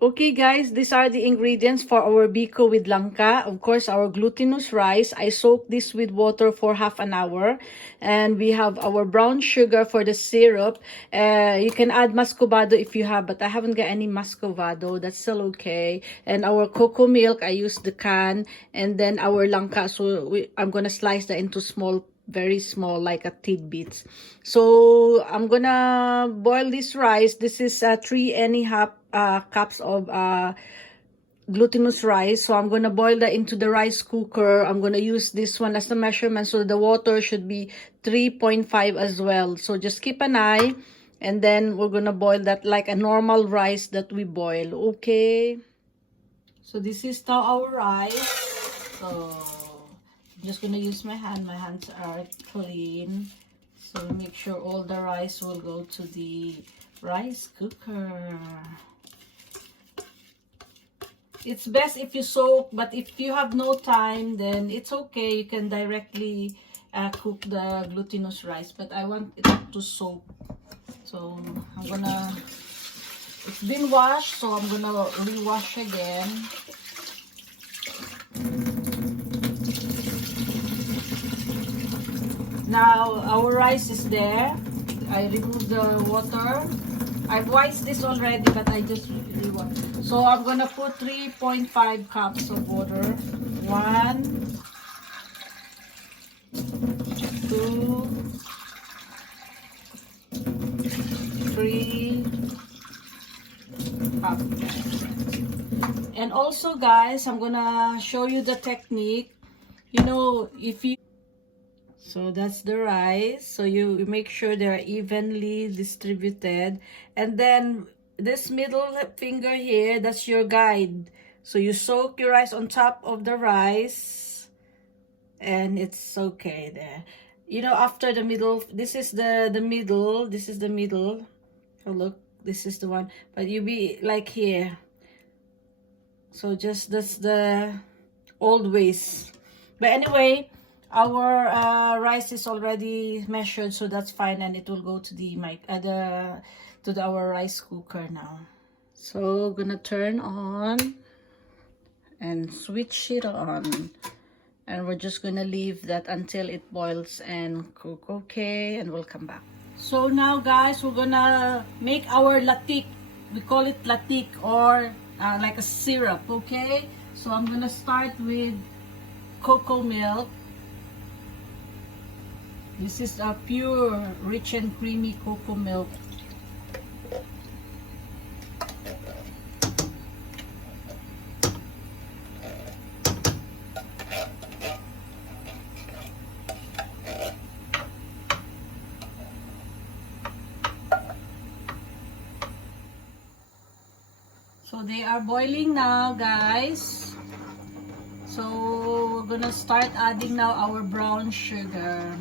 Okay guys, these are the ingredients for our biko with langka. Of course, our glutinous rice. I soaked this with water for half an hour. And we have our brown sugar for the syrup. You can add muscovado if you have, but I haven't got any muscovado. That's still okay. And our cocoa milk, I used the can. And then our langka, so I'm gonna slice that into small, very small, like a tidbits. So I'm gonna boil this rice. This is 3.5 cups of glutinous rice. So I'm gonna boil that into the rice cooker. I'm gonna use this one as the measurement, so the water should be 3.5 as well. So just keep an eye, and then we're gonna boil that like a normal rice that we boil. Okay, so this is now our rice. So I'm just gonna use my hands are clean, so make sure all the rice will go to the rice cooker. It's best if you soak, but if you have no time, then it's okay. You can directly cook the glutinous rice, but I want it to soak. So I'm gonna, it's been washed, so I'm gonna rewash again. Now our rice is there. I removed the water. I've wiped this already, but I just rewind. So I'm gonna put 3.5 cups of water. 1, 2, 3 cups. And also guys, I'm gonna show you the technique. You know, if you, so that's the rice. So you make sure they're evenly distributed. And then this middle finger here, that's your guide. So you soak your rice on top of the rice. And it's okay there. You know, after the middle, this is the middle. This is the middle. Oh, look, this is the one. But you be like here. So just, that's the old ways. But anyway, our rice is already measured, so that's fine, and it will go to the mic, our rice cooker now. So gonna turn on and switch it on, and we're just gonna leave that until it boils and cook. Okay, and we'll come back. So now guys, we're gonna make our latik. We call it latik, or like a syrup. Okay, so I'm gonna start with cocoa milk. This is a pure, rich and creamy cocoa milk. So they are boiling now, guys. So we're gonna start adding now our brown sugar.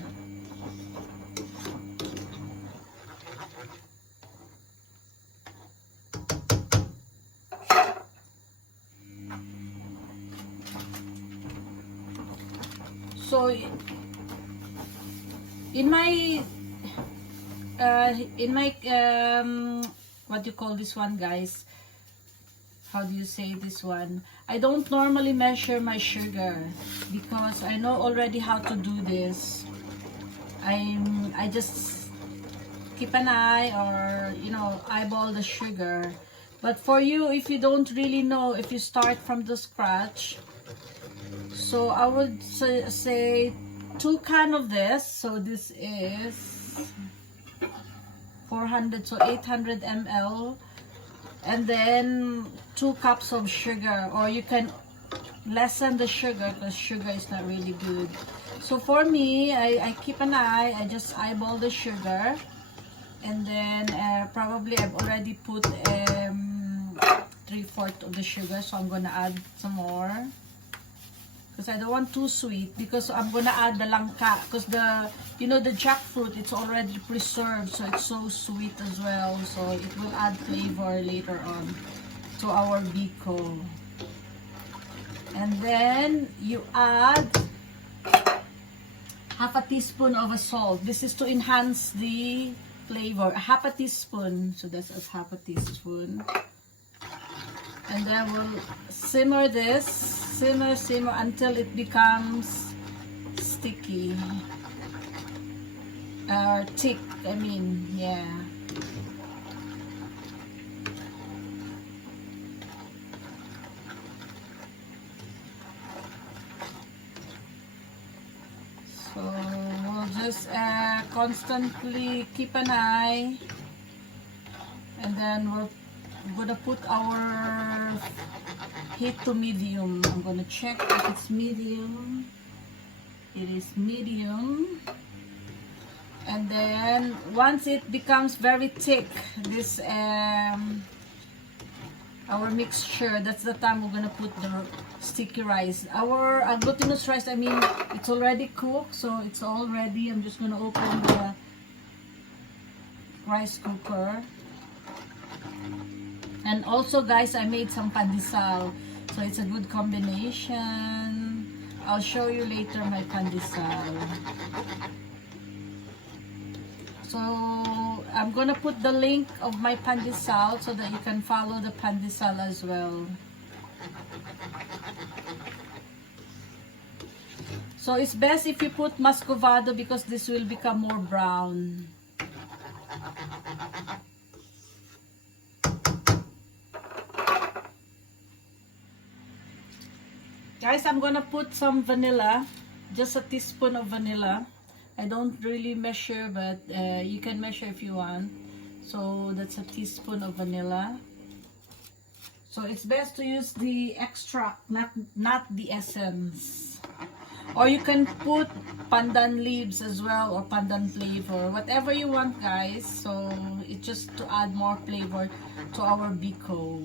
So in my what do you call this one, guys? How do you say this one? I don't normally measure my sugar because I know already how to do this. I just keep an eye, or you know, eyeball the sugar. But for you, if you don't really know, if you start from the scratch, so I would say 2 cans of this. So this is 400, so 800 ml. And then 2 cups of sugar, or you can lessen the sugar because sugar is not really good. So for me, I keep an eye. I just eyeball the sugar, and then probably I've already put 3/4 of the sugar, so I'm gonna add some more because I don't want too sweet, because I'm gonna add the langka, because the, you know, the jackfruit, it's already preserved, so it's so sweet as well, so it will add flavor later on to our biko. And then you add half a teaspoon of a salt. This is to enhance the flavor. Half a teaspoon, so that's as half a teaspoon. And then we'll simmer this, simmer until it becomes sticky. Or thick, I mean, yeah. So we'll just constantly keep an eye, and then we're gonna put our heat to medium. I'm gonna check if it's medium. It is medium. And then once it becomes very thick, this our mixture, that's the time we're gonna put the sticky rice. Our glutinous rice, I mean, it's already cooked, so it's all ready. I'm just gonna open the rice cooker. And also guys, I made some pandesal, so it's a good combination. I'll show you later my pandesal. So I'm gonna put the link of my pandesal so that you can follow the pandesal as well. So it's best if you put muscovado because this will become more brown. Guys, I'm gonna put some vanilla, just a teaspoon of vanilla. I don't really measure, but you can measure if you want. So that's a teaspoon of vanilla. So it's best to use the extract, not the essence. Or you can put pandan leaves as well, or pandan flavor, whatever you want guys. So it's just to add more flavor to our BIKO.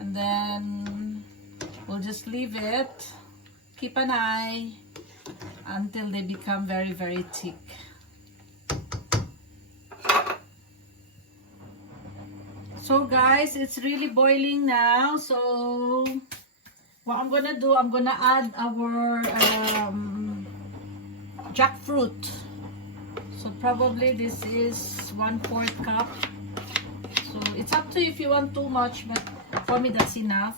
And then we'll just leave it, keep an eye until they become very, very thick. So guys, it's really boiling now. So what I'm gonna do, I'm gonna add our jackfruit. So probably this is 1/4 cup. So it's up to you if you want too much, but for me that's enough.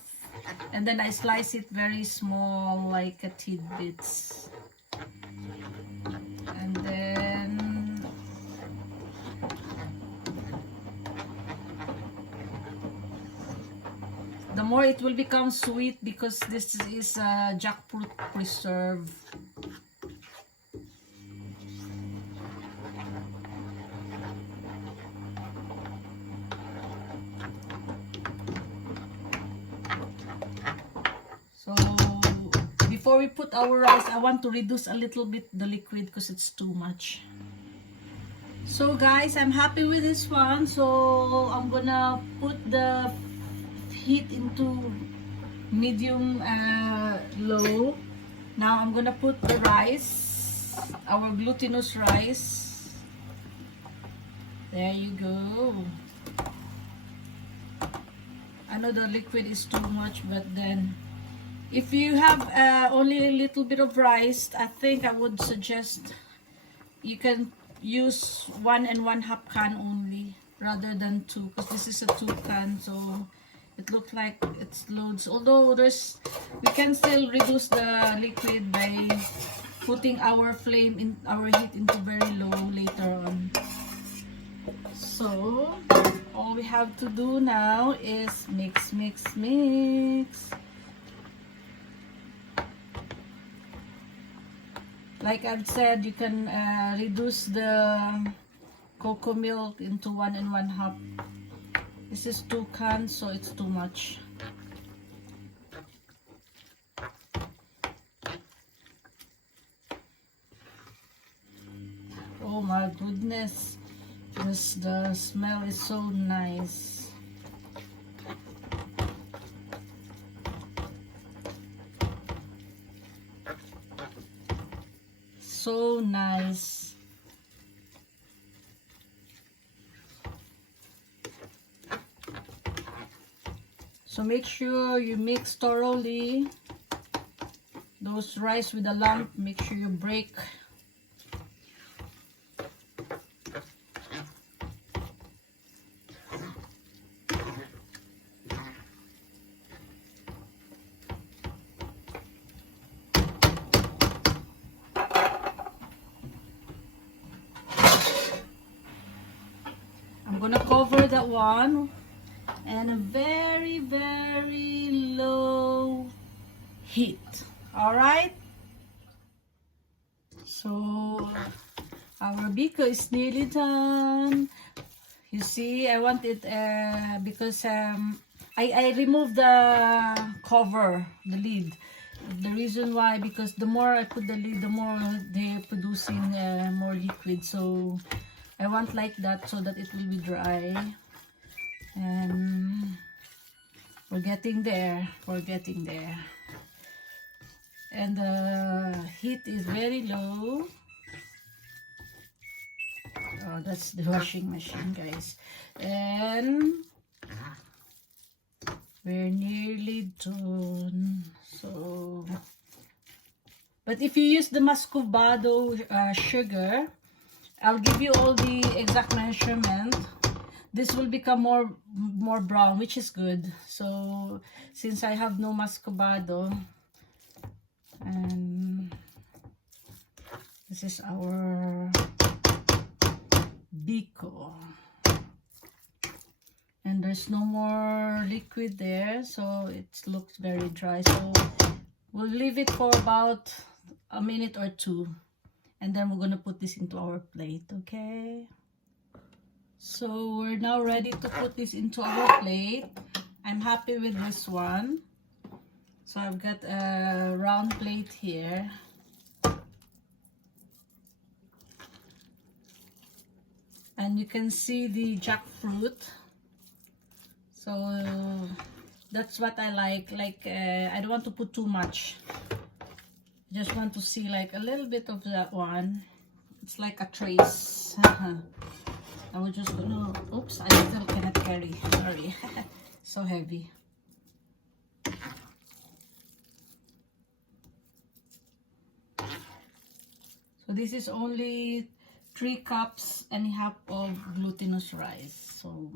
And then I slice it very small, like a tidbits. And then the more it will become sweet because this is a jackfruit preserve. So before we put our rice, I want to reduce a little bit the liquid because it's too much. So guys, I'm happy with this one. So I'm gonna put the heat into medium low. Now I'm gonna put the rice, our glutinous rice. There you go. I know the liquid is too much, but then if you have only a little bit of rice, I think I would suggest you can use 1 1/2 can only rather than 2, because this is a 2 can, so it looks like it's loads. Although we can still reduce the liquid by putting our flame in, our heat into very low later on. So all we have to do now is mix. Like I've said, you can reduce the cocoa milk into 1 1/2. This is 2 cans, so it's too much. Oh my goodness, the smell is so nice. So nice. So make sure you mix thoroughly. Those rice with the lump, make sure you break. cover that one, and a very, very low heat. All right. So our BIKO is nearly done. You see, I want it because I removed the cover, the lid. The reason why, because the more I put the lid, the more they're producing more liquid. So I want like that so that it will be dry. And we're getting there. We're getting there. And the heat is very low. Oh, that's the washing machine, guys. And we're nearly done. So, but if you use the muscovado sugar, I'll give you all the exact measurement. This will become more brown, which is good. So since I have no muscovado, and this is our BIKO, and there's no more liquid there, so it looks very dry. So we'll leave it for about a minute or two, and then we're gonna put this into our plate. Okay, so we're now ready to put this into our plate. I'm happy with this one. So I've got a round plate here. And you can see the jackfruit. So that's what I like. I don't want to put too much. I just want to see like a little bit of that one. It's like a trace. I was just gonna, oops, I still cannot carry, sorry. So heavy. So this is only 3 cups and a half of glutinous rice. So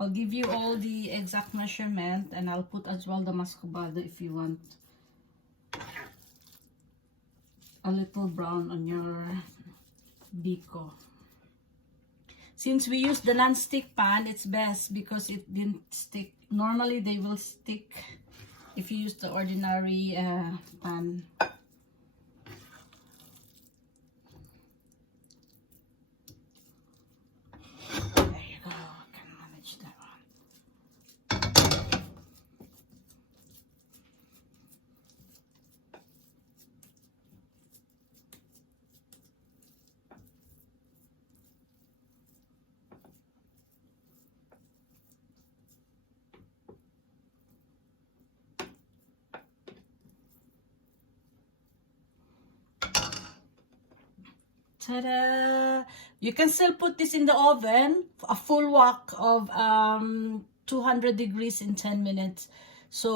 I'll give you all the exact measurement, and I'll put as well the muscovado if you want a little brown on your BIKO. Since we use the non-stick pan, it's best because it didn't stick. Normally they will stick if you use the ordinary pan. Ta-da! You can still put this in the oven, a full wok of 200 degrees in 10 minutes. So,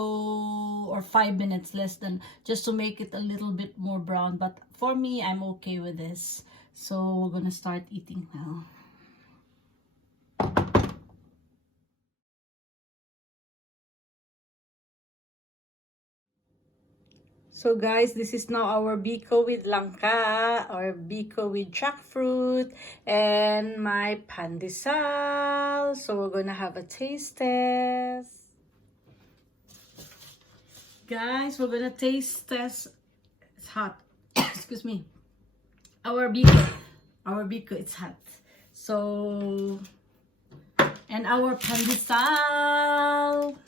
or 5 minutes less than, just to make it a little bit more brown. But for me, I'm okay with this. So we're gonna start eating now. So guys, this is now our BIKO with LANGKA, our BIKO with jackfruit, and my pandesal. So we're gonna have a taste test. Guys, we're gonna taste test. It's hot. Excuse me. Our BIKO, it's hot. So, and our pandesal.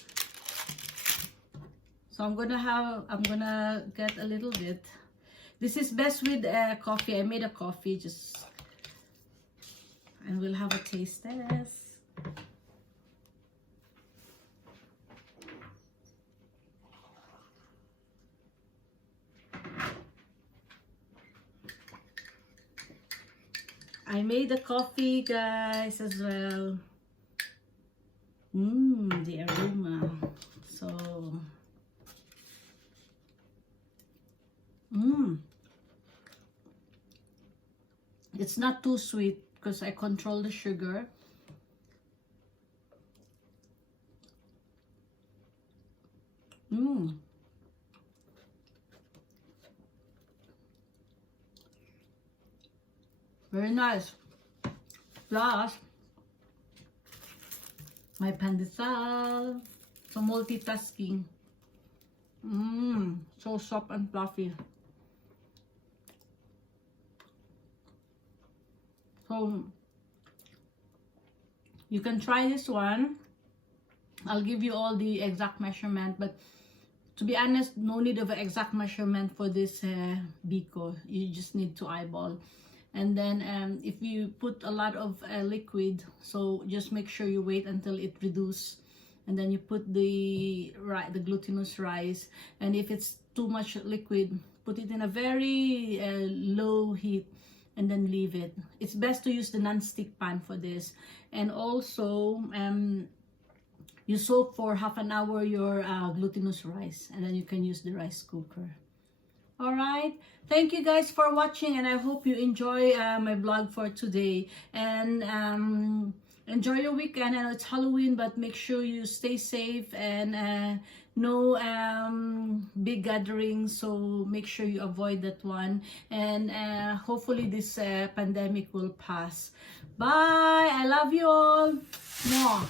So I'm gonna get a little bit. This is best with coffee. I made a coffee and we'll have a taste test. I made the coffee, guys, as well. The aroma. So it's not too sweet because I control the sugar. Very nice. Plus, my pandesal. So multitasking. So soft and fluffy. So you can try this one. I'll give you all the exact measurement, but to be honest, no need of an exact measurement for this BIKO. You just need to eyeball. And then if you put a lot of liquid, so just make sure you wait until it reduces, and then you put the glutinous rice. And if it's too much liquid, put it in a very low heat and then leave it. It's best to use the non-stick pan for this. And also you soak for half an hour your glutinous rice, and then you can use the rice cooker. All right, thank you guys for watching, and I hope you enjoy my vlog for today. And enjoy your weekend. I know it's Halloween, but make sure you stay safe, and no big gatherings, so make sure you avoid that one. And hopefully this pandemic will pass. Bye. I love you all. Mwah.